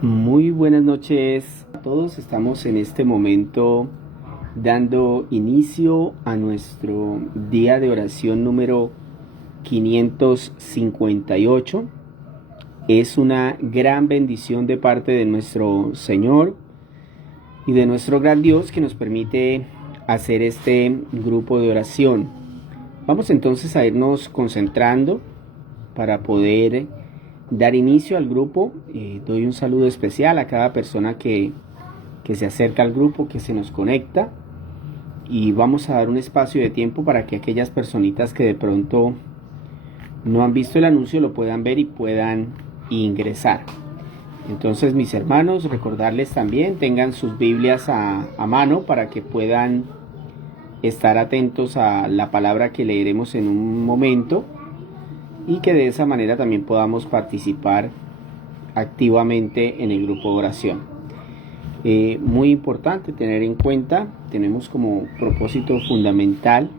Muy buenas noches a todos. Estamos en este momento dando inicio a nuestro día de oración número 558. Es una gran bendición de parte de nuestro Señor y de nuestro gran Dios que nos permite hacer este grupo de oración. Vamos entonces a irnos concentrando para poder dar inicio al grupo. Doy un saludo especial a cada persona que se acerca al grupo, que se nos conecta, y vamos a dar un espacio de tiempo para que aquellas personitas que de pronto no han visto el anuncio lo puedan ver y puedan ingresar. Entonces, mis hermanos, recordarles también, tengan sus Biblias a mano para que puedan estar atentos a la palabra que leeremos en un momento, y que de esa manera también podamos participar activamente en el grupo de oración. Muy importante tener en cuenta, tenemos como propósito fundamental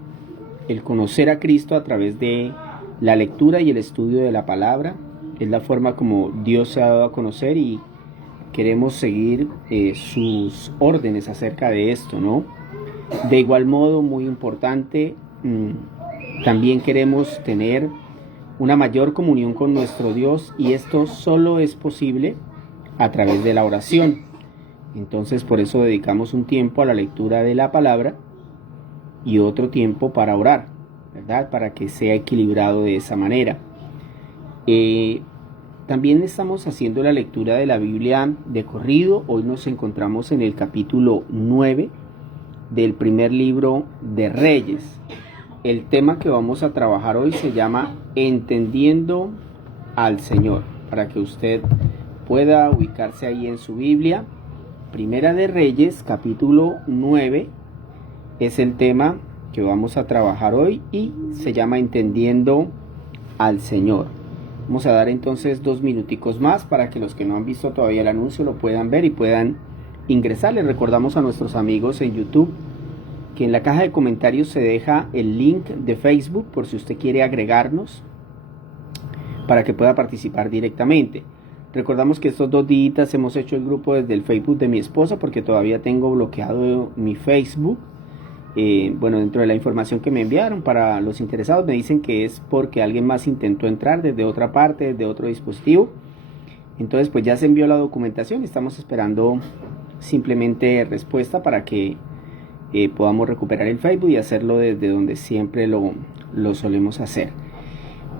el conocer a Cristo a través de la lectura y el estudio de la palabra. Es la forma como Dios se ha dado a conocer y queremos seguir sus órdenes acerca de esto, ¿no? De igual modo, muy importante, también queremos tener una mayor comunión con nuestro Dios, y esto solo es posible a través de la oración. Entonces, por eso dedicamos un tiempo a la lectura de la palabra y otro tiempo para orar, ¿verdad? Para que sea equilibrado de esa manera. También estamos haciendo la lectura de la Biblia de corrido. Hoy nos encontramos en el capítulo 9 del primer libro de Reyes. El tema que vamos a trabajar hoy se llama Entendiendo al Señor, para que usted pueda ubicarse ahí en su Biblia. Primera de Reyes, capítulo 9, es el tema que vamos a trabajar hoy y se llama Entendiendo al Señor. Vamos a dar entonces 2 minuticos más para que los que no han visto todavía el anuncio lo puedan ver y puedan ingresar. Les recordamos a nuestros amigos en YouTube que en la caja de comentarios se deja el link de Facebook por si usted quiere agregarnos para que pueda participar directamente. Recordamos que estos 2 días hemos hecho el grupo desde el Facebook de mi esposa, porque todavía tengo bloqueado mi Facebook. Dentro de la información que me enviaron, para los interesados me dicen que es porque alguien más intentó entrar desde otra parte, desde otro dispositivo. Entonces pues ya se envió la documentación, estamos esperando simplemente respuesta para que podamos recuperar el Facebook y hacerlo desde donde siempre lo solemos hacer.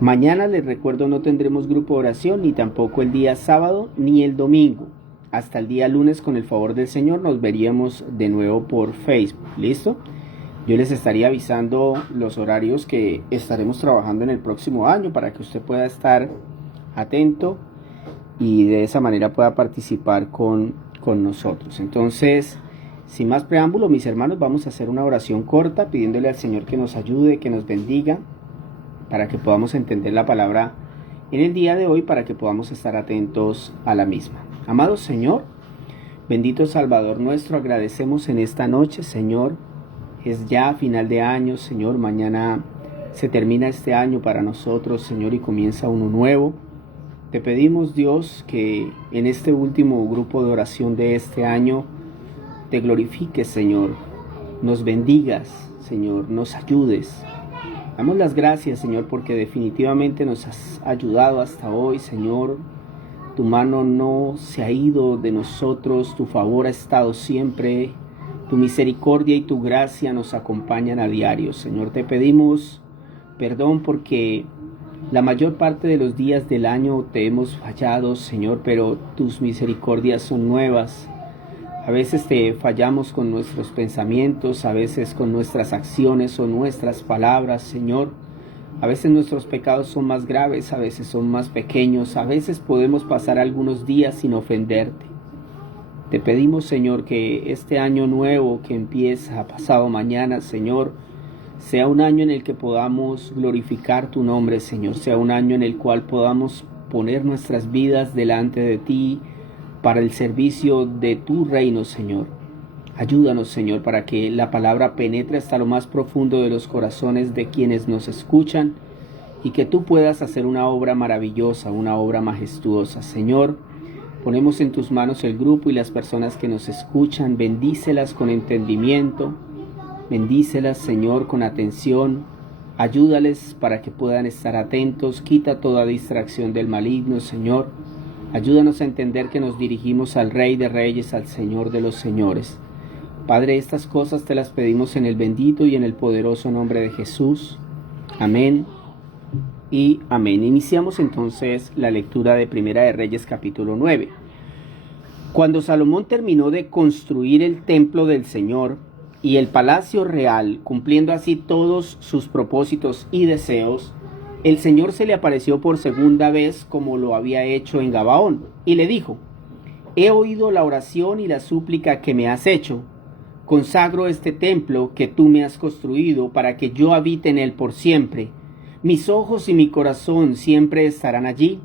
Mañana, les recuerdo, no tendremos grupo de oración, ni tampoco el día sábado ni el domingo. Hasta el día lunes, con el favor del Señor, nos veríamos de nuevo por Facebook. ¿Listo? Yo les estaría avisando los horarios que estaremos trabajando en el próximo año para que usted pueda estar atento y de esa manera pueda participar con nosotros. Entonces, sin más preámbulo, mis hermanos, vamos a hacer una oración corta pidiéndole al Señor que nos ayude, que nos bendiga, para que podamos entender la palabra en el día de hoy, para que podamos estar atentos a la misma. Amado Señor, bendito Salvador nuestro, agradecemos en esta noche, Señor. Es ya final de año, Señor. Mañana se termina este año para nosotros, Señor, y comienza uno nuevo. Te pedimos, Dios, que en este último grupo de oración de este año te glorifiques, Señor, nos bendigas, Señor, nos ayudes. Damos las gracias, Señor, porque definitivamente nos has ayudado hasta hoy, Señor. Tu mano no se ha ido de nosotros, tu favor ha estado siempre, tu misericordia y tu gracia nos acompañan a diario. Señor, te pedimos perdón porque la mayor parte de los días del año te hemos fallado, Señor, pero tus misericordias son nuevas. A veces te fallamos con nuestros pensamientos, a veces con nuestras acciones o nuestras palabras, Señor. A veces nuestros pecados son más graves, a veces son más pequeños, a veces podemos pasar algunos días sin ofenderte. Te pedimos, Señor, que este año nuevo que empieza pasado mañana, Señor, sea un año en el que podamos glorificar tu nombre, Señor. Sea un año en el cual podamos poner nuestras vidas delante de ti para el servicio de tu reino, Señor. Ayúdanos, Señor, para que la palabra penetre hasta lo más profundo de los corazones de quienes nos escuchan y que tú puedas hacer una obra maravillosa, una obra majestuosa. Señor, ponemos en tus manos el grupo y las personas que nos escuchan. Bendícelas con entendimiento, bendícelas, Señor, con atención. Ayúdales para que puedan estar atentos. Quita toda distracción del maligno, Señor. Ayúdanos a entender que nos dirigimos al Rey de Reyes, al Señor de los Señores. Padre, estas cosas te las pedimos en el bendito y en el poderoso nombre de Jesús. Amén y amén. Iniciamos entonces la lectura de Primera de Reyes capítulo 9. Cuando Salomón terminó de construir el templo del Señor y el palacio real, cumpliendo así todos sus propósitos y deseos, el Señor se le apareció por segunda vez como lo había hecho en Gabaón y le dijo: he oído la oración y la súplica que me has hecho. Consagro este templo que tú me has construido para que yo habite en él por siempre. Mis ojos y mi corazón siempre estarán allí.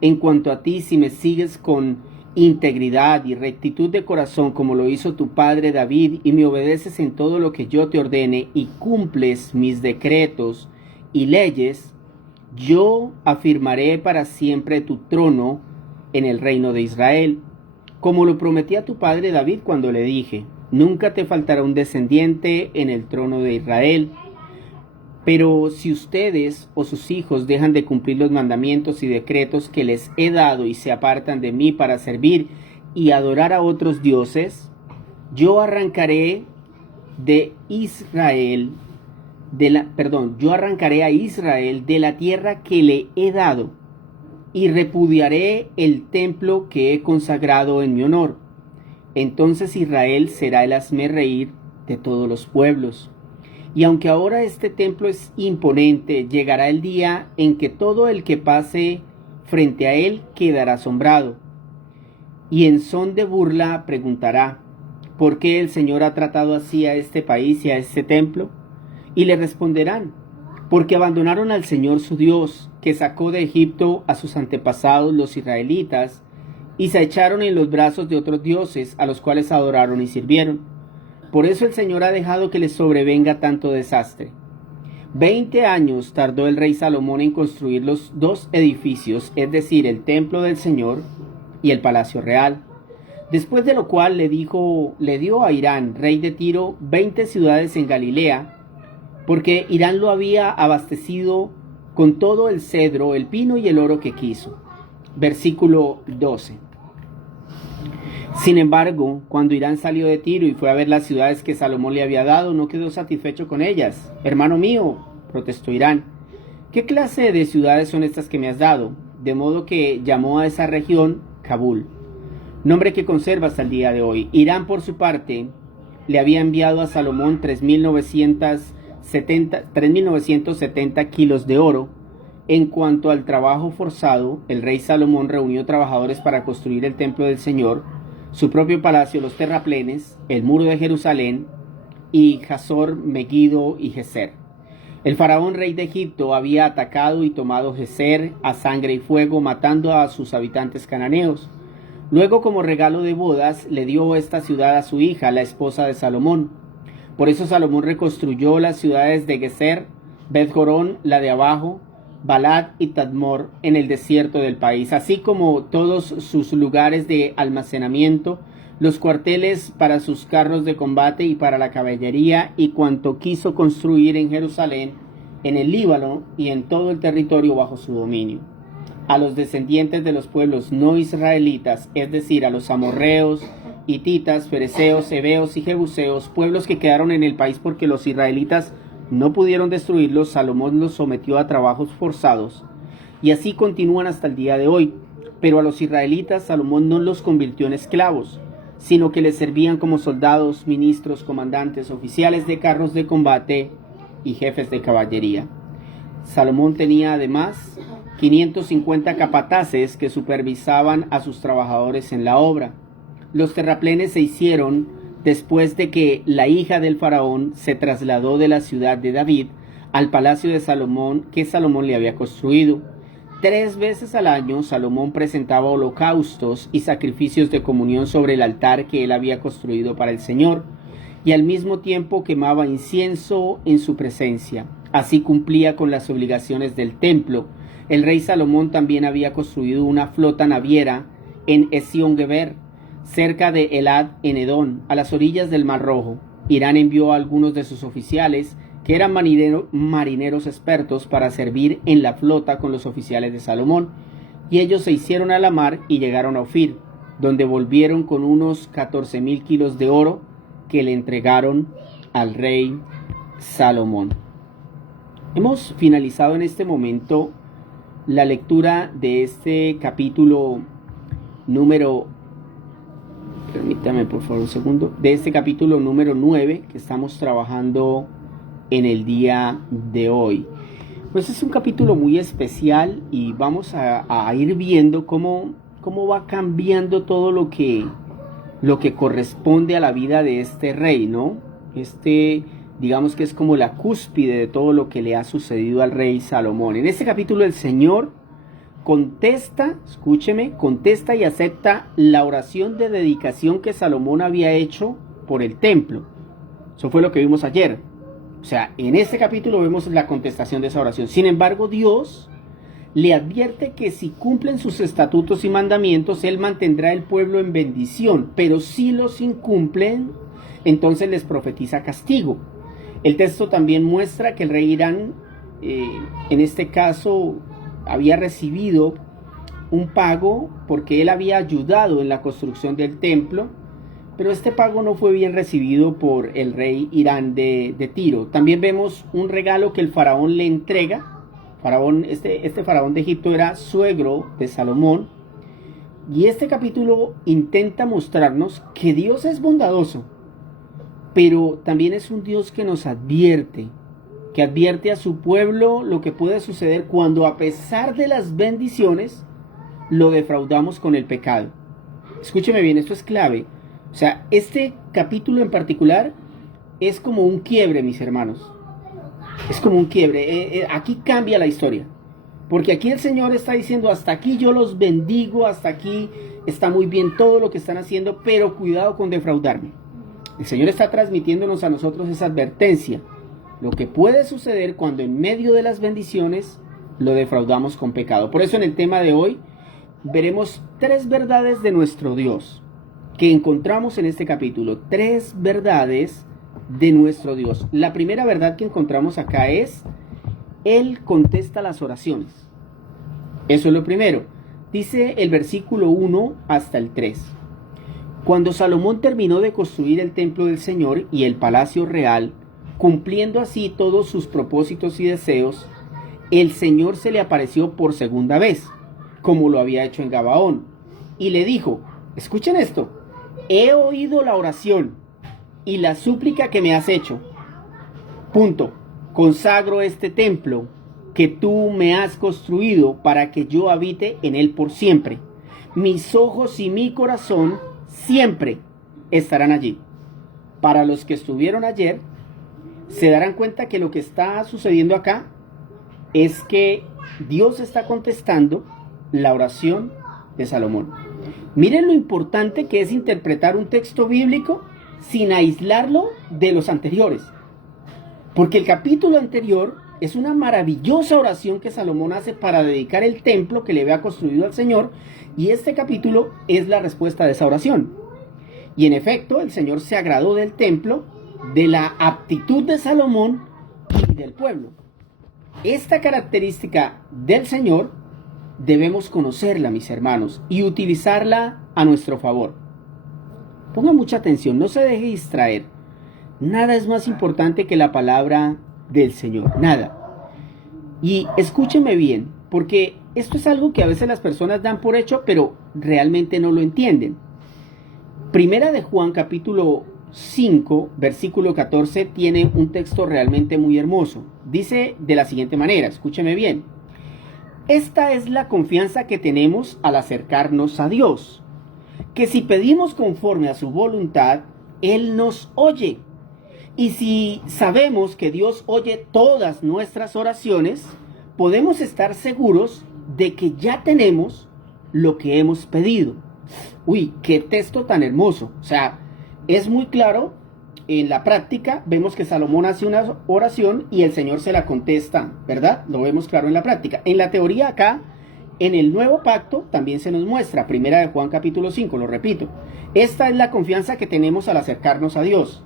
En cuanto a ti, si me sigues con integridad y rectitud de corazón como lo hizo tu padre David, y me obedeces en todo lo que yo te ordene y cumples mis decretos y leyes, yo afirmaré para siempre tu trono en el reino de Israel, como lo prometí a tu padre David cuando le dije: nunca te faltará un descendiente en el trono de Israel. Pero si ustedes o sus hijos dejan de cumplir los mandamientos y decretos que les he dado y se apartan de mí para servir y adorar a otros dioses, yo arrancaré a Israel de la tierra que le he dado y repudiaré el templo que he consagrado en mi honor. Entonces Israel será el hazmerreír de todos los pueblos. Y aunque ahora este templo es imponente, llegará el día en que todo el que pase frente a él quedará asombrado. Y en son de burla preguntará: ¿por qué el Señor ha tratado así a este país y a este templo? Y le responderán: porque abandonaron al Señor su Dios, que sacó de Egipto a sus antepasados los israelitas, y se echaron en los brazos de otros dioses, a los cuales adoraron y sirvieron. Por eso el Señor ha dejado que les sobrevenga tanto desastre. 20 años tardó el rey Salomón en construir los dos edificios, es decir, el templo del Señor y el palacio real. Después de lo cual le dio a Hirán, rey de Tiro, 20 ciudades en Galilea, porque Hirán lo había abastecido con todo el cedro, el pino y el oro que quiso. Versículo 12. Sin embargo, cuando Hirán salió de Tiro y fue a ver las ciudades que Salomón le había dado, no quedó satisfecho con ellas. Hermano mío, protestó Hirán, ¿qué clase de ciudades son estas que me has dado? De modo que llamó a esa región Kabul, nombre que conserva hasta el día de hoy. Hirán, por su parte, le había enviado a Salomón 3.970 kilos de oro. En cuanto al trabajo forzado, el rey Salomón reunió trabajadores para construir el templo del Señor, su propio palacio, los terraplenes, el muro de Jerusalén, y Hazor, Megiddo y Geser. El faraón rey de Egipto había atacado y tomado Geser a sangre y fuego, matando a sus habitantes cananeos. Luego, como regalo de bodas, le dio esta ciudad a su hija, la esposa de Salomón. Por eso Salomón reconstruyó las ciudades de Geser, Bet-Jorón, la de abajo, Balad y Tadmor en el desierto del país, así como todos sus lugares de almacenamiento, los cuarteles para sus carros de combate y para la caballería, y cuanto quiso construir en Jerusalén, en el Líbano y en todo el territorio bajo su dominio. A los descendientes de los pueblos no israelitas, es decir, a los amorreos, hititas, fereceos, heveos y jebuseos, pueblos que quedaron en el país porque los israelitas no pudieron destruirlos, Salomón los sometió a trabajos forzados, y así continúan hasta el día de hoy. Pero a los israelitas Salomón no los convirtió en esclavos, sino que les servían como soldados, ministros, comandantes, oficiales de carros de combate y jefes de caballería. Salomón tenía además 550 capataces que supervisaban a sus trabajadores en la obra. Los terraplenes se hicieron después de que la hija del faraón se trasladó de la ciudad de David al palacio de Salomón que Salomón le había construido. 3 veces al año Salomón presentaba holocaustos y sacrificios de comunión sobre el altar que él había construido para el Señor, y al mismo tiempo quemaba incienso en su presencia. Así cumplía con las obligaciones del templo. El rey Salomón también había construido una flota naviera en Ezión-Geber, cerca de Elad en Edom, a las orillas del Mar Rojo. Irán envió a algunos de sus oficiales, que eran marineros expertos, para servir en la flota con los oficiales de Salomón, y ellos se hicieron a la mar y llegaron a Ofir, donde volvieron con unos 14,000 kilos de oro que le entregaron al rey Salomón. Hemos finalizado en este momento la lectura de este capítulo número, permítame por favor un segundo, de este capítulo número 9 que estamos trabajando en el día de hoy. Pues es un capítulo muy especial y vamos a ir viendo cómo va cambiando todo lo que corresponde a la vida de este rey, ¿no? Digamos que es como la cúspide de todo lo que le ha sucedido al rey Salomón. En este capítulo el Señor contesta y acepta la oración de dedicación que Salomón había hecho por el templo. Eso fue lo que vimos ayer. O sea, en este capítulo vemos la contestación de esa oración. Sin embargo, Dios le advierte que si cumplen sus estatutos y mandamientos, Él mantendrá el pueblo en bendición, pero si los incumplen, entonces les profetiza castigo. El texto también muestra que el rey Irán, en este caso, había recibido un pago porque él había ayudado en la construcción del templo, pero este pago no fue bien recibido por el rey Irán de Tiro. También vemos un regalo que el faraón le entrega. Este faraón de Egipto era suegro de Salomón, y este capítulo intenta mostrarnos que Dios es bondadoso, pero también es un Dios que nos advierte a su pueblo lo que puede suceder cuando, a pesar de las bendiciones, lo defraudamos con el pecado. Escúcheme bien, esto es clave. O sea, este capítulo en particular es como un quiebre, mis hermanos. Es como un quiebre. Aquí cambia la historia. Porque aquí el Señor está diciendo: hasta aquí yo los bendigo, hasta aquí está muy bien todo lo que están haciendo, pero cuidado con defraudarme. El Señor está transmitiéndonos a nosotros esa advertencia. Lo que puede suceder cuando en medio de las bendiciones lo defraudamos con pecado. Por eso en el tema de hoy veremos 3 verdades de nuestro Dios que encontramos en este capítulo. 3 verdades de nuestro Dios. La primera verdad que encontramos acá es: Él contesta las oraciones. Eso es lo primero. Dice el versículo 1 hasta el 3. Cuando Salomón terminó de construir el templo del Señor y el palacio real, cumpliendo así todos sus propósitos y deseos, el Señor se le apareció por segunda vez, como lo había hecho en Gabaón, y le dijo: escuchen esto, he oído la oración y la súplica que me has hecho. Consagro este templo que tú me has construido para que yo habite en él por siempre. Mis ojos y mi corazón siempre estarán allí. Para los que estuvieron ayer, se darán cuenta que lo que está sucediendo acá es que Dios está contestando la oración de Salomón. Miren lo importante que es interpretar un texto bíblico sin aislarlo de los anteriores. Porque el capítulo anterior es una maravillosa oración que Salomón hace para dedicar el templo que le había construido al Señor, y este capítulo es la respuesta de esa oración. Y en efecto, el Señor se agradó del templo, de la aptitud de Salomón y del pueblo. Esta característica del Señor debemos conocerla, mis hermanos, y utilizarla a nuestro favor. Ponga mucha atención, no se deje distraer. Nada es más importante que la palabra del Señor, nada. Y escúcheme bien, porque esto es algo que a veces las personas dan por hecho, pero realmente no lo entienden. Primera de Juan, capítulo 5, versículo 14, tiene un texto realmente muy hermoso. Dice de la siguiente manera, escúcheme bien: esta es la confianza que tenemos al acercarnos a Dios, que si pedimos conforme a su voluntad, Él nos oye. Y si sabemos que Dios oye todas nuestras oraciones, podemos estar seguros de que ya tenemos lo que hemos pedido. Uy, qué texto tan hermoso. O sea, es muy claro en la práctica, vemos que Salomón hace una oración y el Señor se la contesta, ¿verdad? Lo vemos claro en la práctica. En la teoría acá, en el nuevo pacto, también se nos muestra, primera de Juan capítulo 5, lo repito. Esta es la confianza que tenemos al acercarnos a Dios.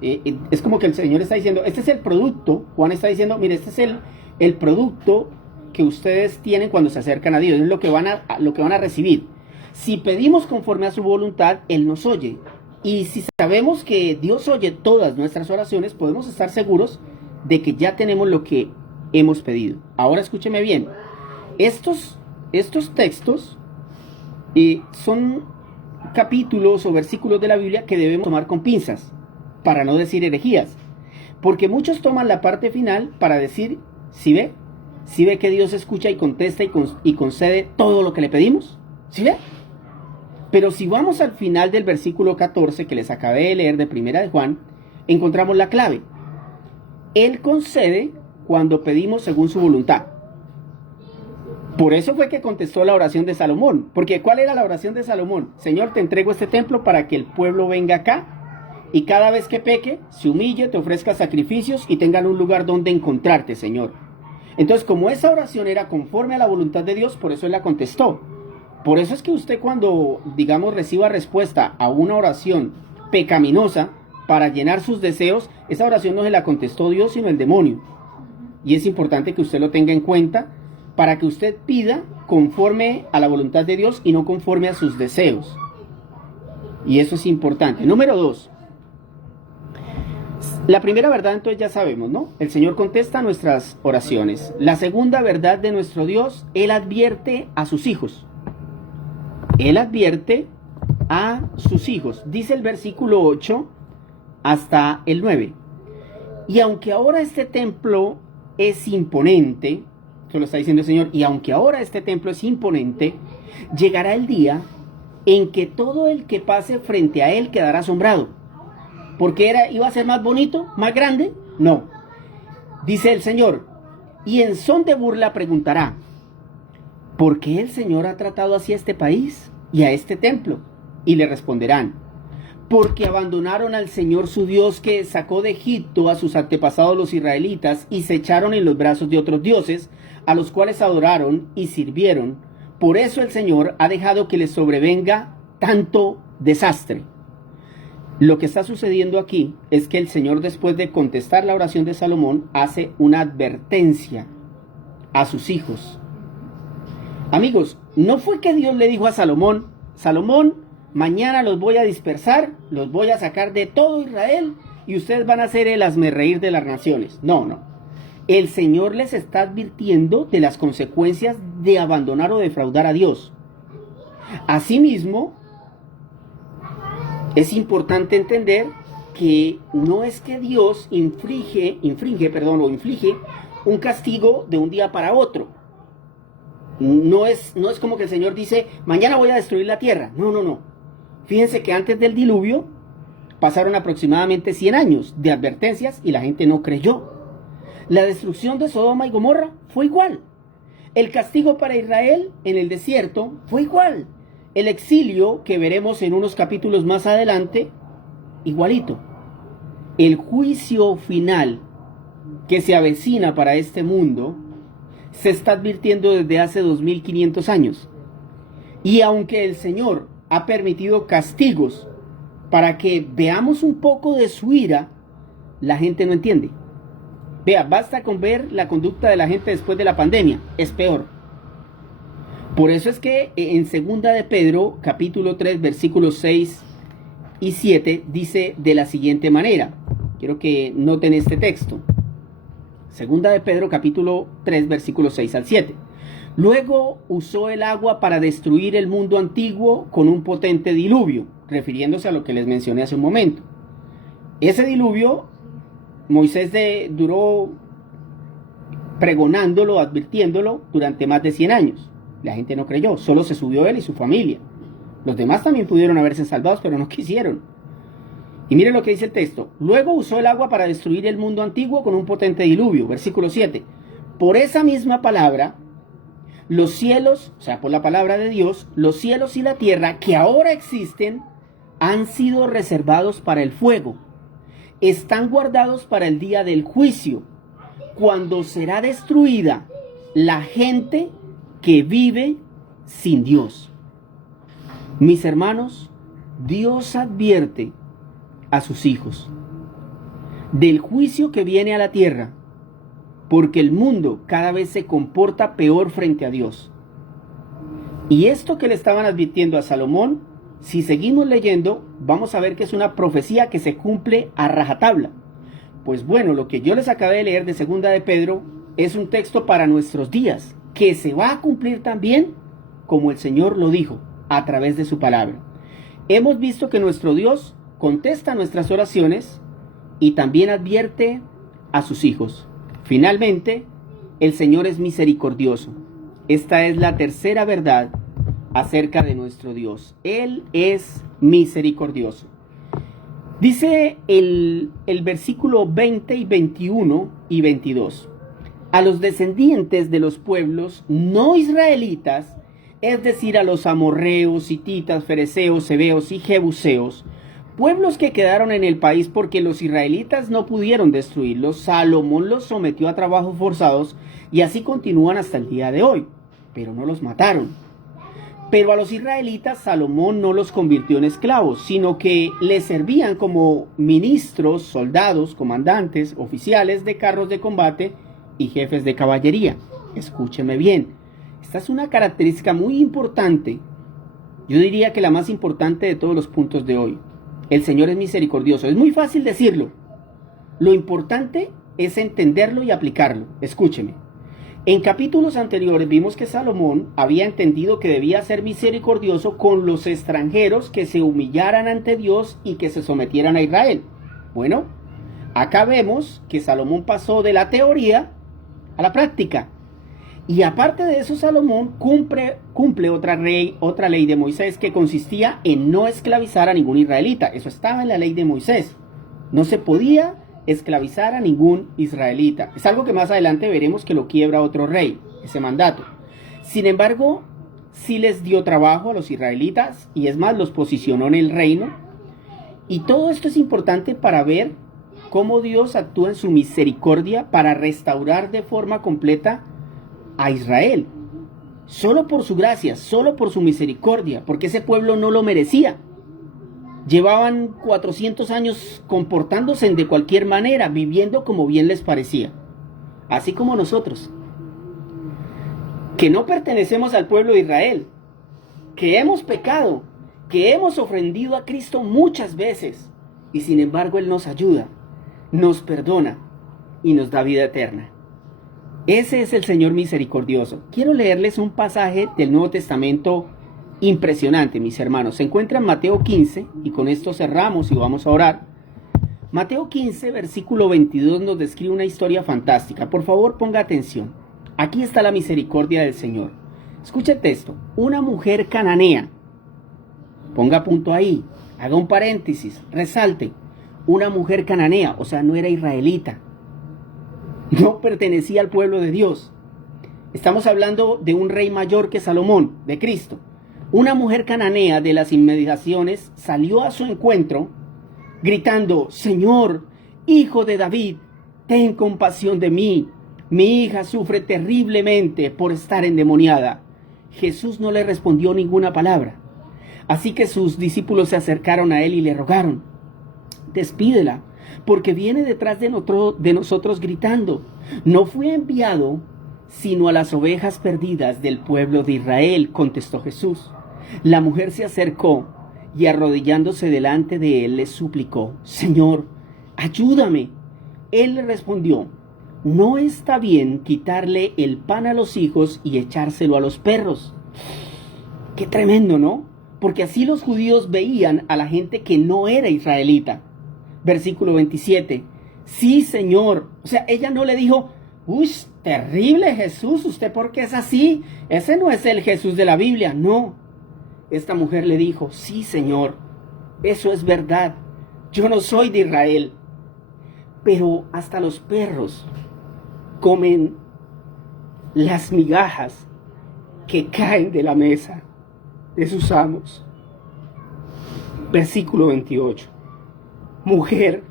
Es como que el Señor está diciendo, este es el producto, Juan está diciendo, mire, este es el producto que ustedes tienen cuando se acercan a Dios, es lo que van a recibir. Si pedimos conforme a su voluntad, Él nos oye. Y si sabemos que Dios oye todas nuestras oraciones, podemos estar seguros de que ya tenemos lo que hemos pedido. Ahora escúcheme bien. Estos textos son capítulos o versículos de la Biblia que debemos tomar con pinzas, para no decir herejías. Porque muchos toman la parte final para decir, ¿sí ve? ¿Sí ve que Dios escucha y contesta y concede todo lo que le pedimos? ¿Sí ve? Pero si vamos al final del versículo 14 que les acabé de leer de primera de Juan, encontramos la clave. Él concede cuando pedimos según su voluntad. Por eso fue que contestó la oración de Salomón. Porque ¿cuál era la oración de Salomón? Señor, te entrego este templo para que el pueblo venga acá y cada vez que peque, se humille, te ofrezca sacrificios y tengan un lugar donde encontrarte, Señor. Entonces, como esa oración era conforme a la voluntad de Dios, por eso Él la contestó. Por eso es que usted cuando, digamos, reciba respuesta a una oración pecaminosa para llenar sus deseos, esa oración no se la contestó Dios, sino el demonio. Y es importante que usted lo tenga en cuenta para que usted pida conforme a la voluntad de Dios y no conforme a sus deseos. Y eso es importante. Número 2. La primera verdad, entonces ya sabemos, ¿no? El Señor contesta nuestras oraciones. La segunda verdad de nuestro Dios, Él advierte a sus hijos. Él advierte a sus hijos. Dice el versículo 8 hasta el 9. Y aunque ahora este templo es imponente, eso lo está diciendo el Señor, y aunque ahora este templo es imponente, llegará el día en que todo el que pase frente a él quedará asombrado. ¿Porque iba a ser más bonito, más grande? No. Dice el Señor, y en son de burla preguntará, ¿por qué el Señor ha tratado así a este país y a este templo? Y le responderán, porque abandonaron al Señor su Dios que sacó de Egipto a sus antepasados los israelitas y se echaron en los brazos de otros dioses, a los cuales adoraron y sirvieron. Por eso el Señor ha dejado que les sobrevenga tanto desastre. Lo que está sucediendo aquí es que el Señor, después de contestar la oración de Salomón, hace una advertencia a sus hijos. Amigos, no fue que Dios le dijo a Salomón, Salomón, mañana los voy a dispersar, los voy a sacar de todo Israel y ustedes van a ser el hazmerreír de las naciones. No. El Señor les está advirtiendo de las consecuencias de abandonar o defraudar a Dios. Asimismo, es importante entender que no es que Dios inflige un castigo de un día para otro. No es como que el Señor dice, mañana voy a destruir la tierra. No. Fíjense que antes del diluvio pasaron aproximadamente 100 años de advertencias y la gente no creyó. La destrucción de Sodoma y Gomorra fue igual. El castigo para Israel en el desierto fue igual. El exilio que veremos en unos capítulos más adelante, igualito. El juicio final que se avecina para este mundo se está advirtiendo desde hace 2500 años. Y aunque el Señor ha permitido castigos para que veamos un poco de su ira, la gente no entiende. Vea, basta con ver la conducta de la gente después de la pandemia, es peor. Por eso es que en 2 de Pedro, capítulo 3, versículos 6 y 7, dice de la siguiente manera. Quiero que noten este texto. 2 de Pedro, capítulo 3, versículos 6 al 7. Luego usó el agua para destruir el mundo antiguo con un potente diluvio, refiriéndose a lo que les mencioné hace un momento. Ese diluvio, Moisés duró pregonándolo, advirtiéndolo durante más de 100 años. La gente no creyó, solo se subió él y su familia. Los demás también pudieron haberse salvados, pero no quisieron. Y miren lo que dice el texto. Luego usó el agua para destruir el mundo antiguo con un potente diluvio. Versículo 7. Por esa misma palabra, los cielos, o sea, por la palabra de Dios, los cielos y la tierra que ahora existen han sido reservados para el fuego están guardados para el día del juicio, cuando será destruida la gente que vive sin Dios. Mis hermanos, Dios advierte a sus hijos del juicio que viene a la tierra, porque el mundo cada vez se comporta peor frente a Dios. Y esto que le estaban advirtiendo a Salomón, si seguimos leyendo, vamos a ver que es una profecía que se cumple a rajatabla. Pues bueno, lo que yo les acabé de leer de Segunda de Pedro es un texto para nuestros días, que se va a cumplir también como el Señor lo dijo, a través de su palabra. Hemos visto que nuestro Dios contesta nuestras oraciones y también advierte a sus hijos. Finalmente, el Señor es misericordioso. Esta es la tercera verdad acerca de nuestro Dios. Él es misericordioso. Dice el versículo 20 y 21 y 22. A los descendientes de los pueblos no israelitas, es decir, a los amorreos, hititas, fereceos, heveos y jebuseos, pueblos que quedaron en el país porque los israelitas no pudieron destruirlos, Salomón los sometió a trabajos forzados y así continúan hasta el día de hoy, pero no los mataron. Pero a los israelitas Salomón no los convirtió en esclavos, sino que les servían como ministros, soldados, comandantes, oficiales de carros de combate y jefes de caballería. Escúcheme bien, esta es una característica muy importante, yo diría que la más importante de todos los puntos de hoy. El Señor es misericordioso. Es muy fácil decirlo. Lo importante es entenderlo y aplicarlo. Escúcheme. En capítulos anteriores vimos que Salomón había entendido que debía ser misericordioso con los extranjeros que se humillaran ante Dios y que se sometieran a Israel. Bueno, acá vemos que Salomón pasó de la teoría a la práctica. Y aparte de eso, Salomón cumple otra ley de Moisés que consistía en no esclavizar a ningún israelita. Eso estaba en la ley de Moisés. No se podía esclavizar a ningún israelita. Es algo que más adelante veremos que lo quiebra otro rey, ese mandato. Sin embargo, sí les dio trabajo a los israelitas y es más, los posicionó en el reino. Y todo esto es importante para ver cómo Dios actúa en su misericordia para restaurar de forma completa a Israel, solo por su gracia, solo por su misericordia, porque ese pueblo no lo merecía. Llevaban 400 años comportándose de cualquier manera, viviendo como bien les parecía, así como nosotros, que no pertenecemos al pueblo de Israel, que hemos pecado, que hemos ofendido a Cristo muchas veces, y sin embargo Él nos ayuda, nos perdona y nos da vida eterna. Ese es el Señor misericordioso. Quiero leerles un pasaje del Nuevo Testamento impresionante, mis hermanos. Se encuentra en Mateo 15, y con esto cerramos y vamos a orar. Mateo 15, versículo 22, nos describe una historia fantástica. Por favor, ponga atención. Aquí está la misericordia del Señor. Escuche el texto. Una mujer cananea. Ponga punto ahí. Haga un paréntesis. Resalte. Una mujer cananea, o sea, no era israelita. No pertenecía al pueblo de Dios. Estamos hablando de un rey mayor que Salomón, de Cristo. Una mujer cananea de las inmediaciones salió a su encuentro gritando: Señor, hijo de David, ten compasión de mí. Mi hija sufre terriblemente por estar endemoniada. Jesús no le respondió ninguna palabra. Así que sus discípulos se acercaron a él y le rogaron: despídela, porque viene detrás de nosotros gritando. No fue enviado sino a las ovejas perdidas del pueblo de Israel, contestó Jesús. La mujer se acercó y arrodillándose delante de él le suplicó: Señor, ayúdame. Él le respondió: no está bien quitarle el pan a los hijos y echárselo a los perros. Qué tremendo, ¿no? Porque así los judíos veían a la gente que no era israelita. Versículo 27. Sí, Señor. O sea, ella no le dijo: uy, terrible Jesús, ¿usted por qué es así? Ese no es el Jesús de la Biblia. No. Esta mujer le dijo: sí, Señor, eso es verdad. Yo no soy de Israel. Pero hasta los perros comen las migajas que caen de la mesa de sus amos. Versículo 28. Mujer,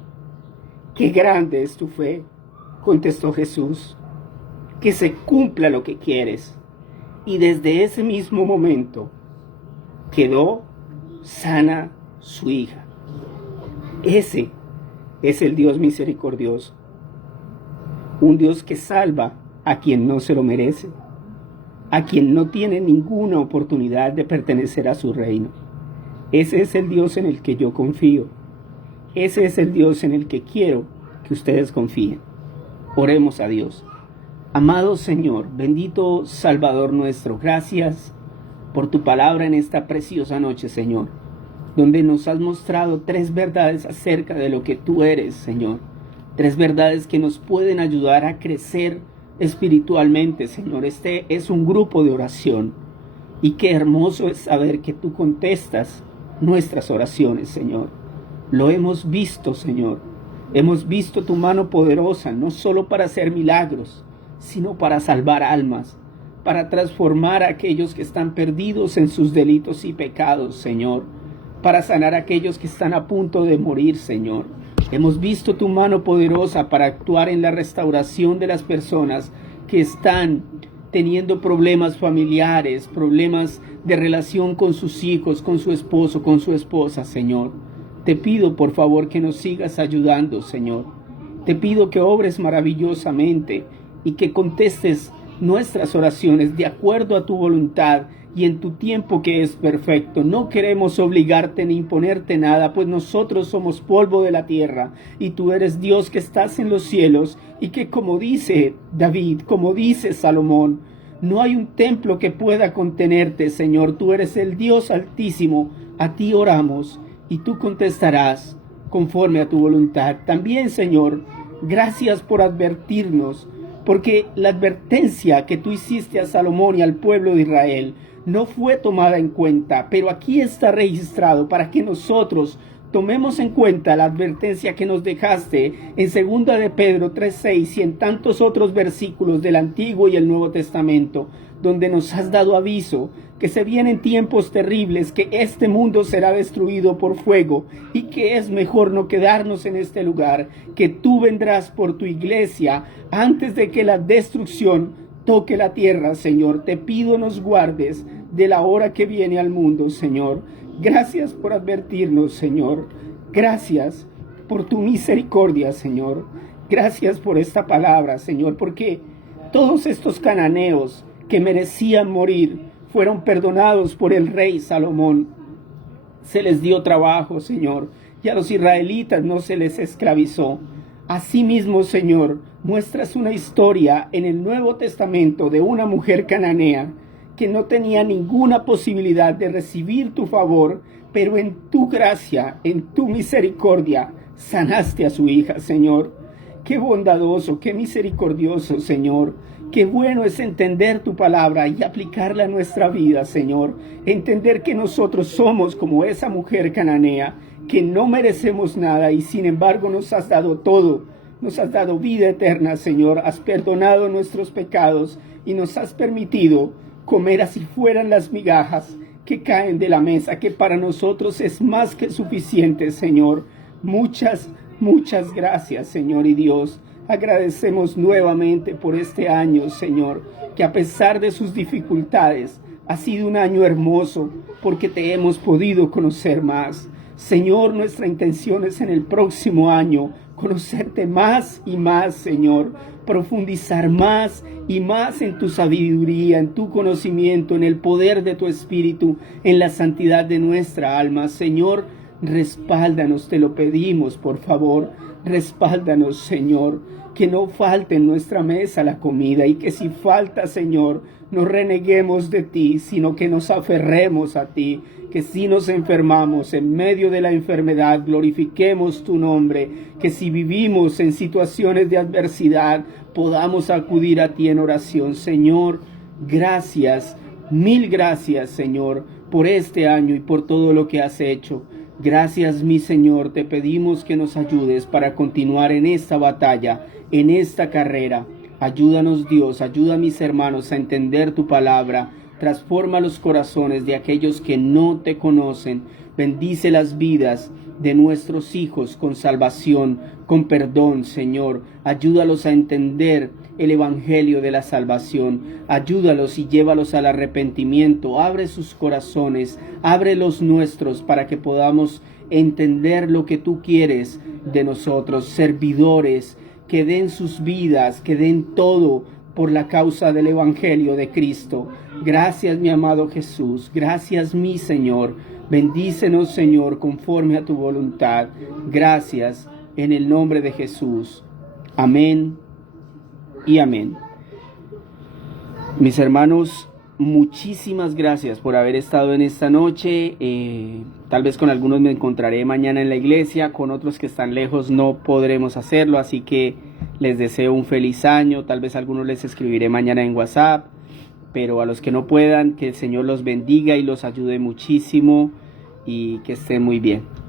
qué grande es tu fe, contestó Jesús, que se cumpla lo que quieres. Y desde ese mismo momento quedó sana su hija. Ese es el Dios misericordioso, un Dios que salva a quien no se lo merece, a quien no tiene ninguna oportunidad de pertenecer a su reino. Ese es el Dios en el que yo confío. Ese es el Dios en el que quiero que ustedes confíen. Oremos a Dios. Amado Señor, bendito Salvador nuestro, gracias por tu palabra en esta preciosa noche, Señor, donde nos has mostrado 3 verdades acerca de lo que tú eres, Señor. 3 verdades que nos pueden ayudar a crecer espiritualmente, Señor. Este es un grupo de oración y qué hermoso es saber que tú contestas nuestras oraciones, Señor. Lo hemos visto, Señor. Hemos visto tu mano poderosa, no solo para hacer milagros, sino para salvar almas, para transformar a aquellos que están perdidos en sus delitos y pecados, Señor, para sanar a aquellos que están a punto de morir, Señor. Hemos visto tu mano poderosa para actuar en la restauración de las personas que están teniendo problemas familiares, problemas de relación con sus hijos, con su esposo, con su esposa, Señor. Te pido, por favor, que nos sigas ayudando, Señor. Te pido que obres maravillosamente y que contestes nuestras oraciones de acuerdo a tu voluntad y en tu tiempo que es perfecto. No queremos obligarte ni imponerte nada, pues nosotros somos polvo de la tierra y tú eres Dios que estás en los cielos y que, como dice David, como dice Salomón, no hay un templo que pueda contenerte, Señor. Tú eres el Dios altísimo, a ti oramos y tú contestarás conforme a tu voluntad. También, Señor, gracias por advertirnos, porque la advertencia que tú hiciste a Salomón y al pueblo de Israel no fue tomada en cuenta, pero aquí está registrado para que nosotros tomemos en cuenta la advertencia que nos dejaste en 2 de Pedro 3:6 y en tantos otros versículos del Antiguo y el Nuevo Testamento, donde nos has dado aviso que se vienen tiempos terribles, que este mundo será destruido por fuego y que es mejor no quedarnos en este lugar, que tú vendrás por tu iglesia antes de que la destrucción toque la tierra, Señor. Te pido nos guardes de la hora que viene al mundo, Señor. Gracias por advertirnos, Señor. Gracias por tu misericordia, Señor. Gracias por esta palabra, Señor, porque todos estos cananeos que merecían morir fueron perdonados por el rey Salomón. Se les dio trabajo, Señor, y a los israelitas no se les esclavizó. Asimismo, Señor, muestras una historia en el Nuevo Testamento de una mujer cananea que no tenía ninguna posibilidad de recibir tu favor, pero en tu gracia, en tu misericordia, sanaste a su hija, Señor. Qué bondadoso, qué misericordioso, Señor. Qué bueno es entender tu palabra y aplicarla a nuestra vida, Señor. Entender que nosotros somos como esa mujer cananea, que no merecemos nada y sin embargo nos has dado todo. Nos has dado vida eterna, Señor. Has perdonado nuestros pecados y nos has permitido comer así fueran las migajas que caen de la mesa, que para nosotros es más que suficiente, Señor. Muchas gracias, Señor y Dios. Agradecemos nuevamente por este año, Señor, que a pesar de sus dificultades, ha sido un año hermoso, porque te hemos podido conocer más. Señor, nuestra intención es en el próximo año conocerte más y más, Señor, profundizar más y más en tu sabiduría, en tu conocimiento, en el poder de tu Espíritu, en la santidad de nuestra alma. Señor, respáldanos, te lo pedimos, por favor. Respáldanos, Señor, que no falte en nuestra mesa la comida y que si falta, Señor, no reneguemos de ti, sino que nos aferremos a ti, que si nos enfermamos en medio de la enfermedad, glorifiquemos tu nombre, que si vivimos en situaciones de adversidad, podamos acudir a ti en oración. Señor, gracias, mil gracias, Señor, por este año y por todo lo que has hecho. Gracias, mi Señor, te pedimos que nos ayudes para continuar en esta batalla, en esta carrera. Ayúdanos, Dios, ayuda a mis hermanos a entender tu palabra. transforma los corazones de aquellos que no te conocen, bendice las vidas de nuestros hijos con salvación, con perdón, Señor. Ayúdalos a entender el evangelio de la salvación. Ayúdalos y llévalos al arrepentimiento. Abre sus corazones, abre los nuestros para que podamos entender lo que tú quieres de nosotros, servidores que den sus vidas, que den todo por la causa del evangelio de Cristo. Gracias, mi amado Jesús. Gracias, mi Señor. Bendícenos, Señor, conforme a tu voluntad. Gracias, en el nombre de Jesús. Amén y amén. Mis hermanos, muchísimas gracias por haber estado en esta noche. Tal vez con algunos me encontraré mañana en la iglesia, con otros que están lejos no podremos hacerlo, así que les deseo un feliz año. Tal vez a algunos les escribiré mañana en WhatsApp, pero a los que no puedan, que el Señor los bendiga y los ayude muchísimo y que estén muy bien.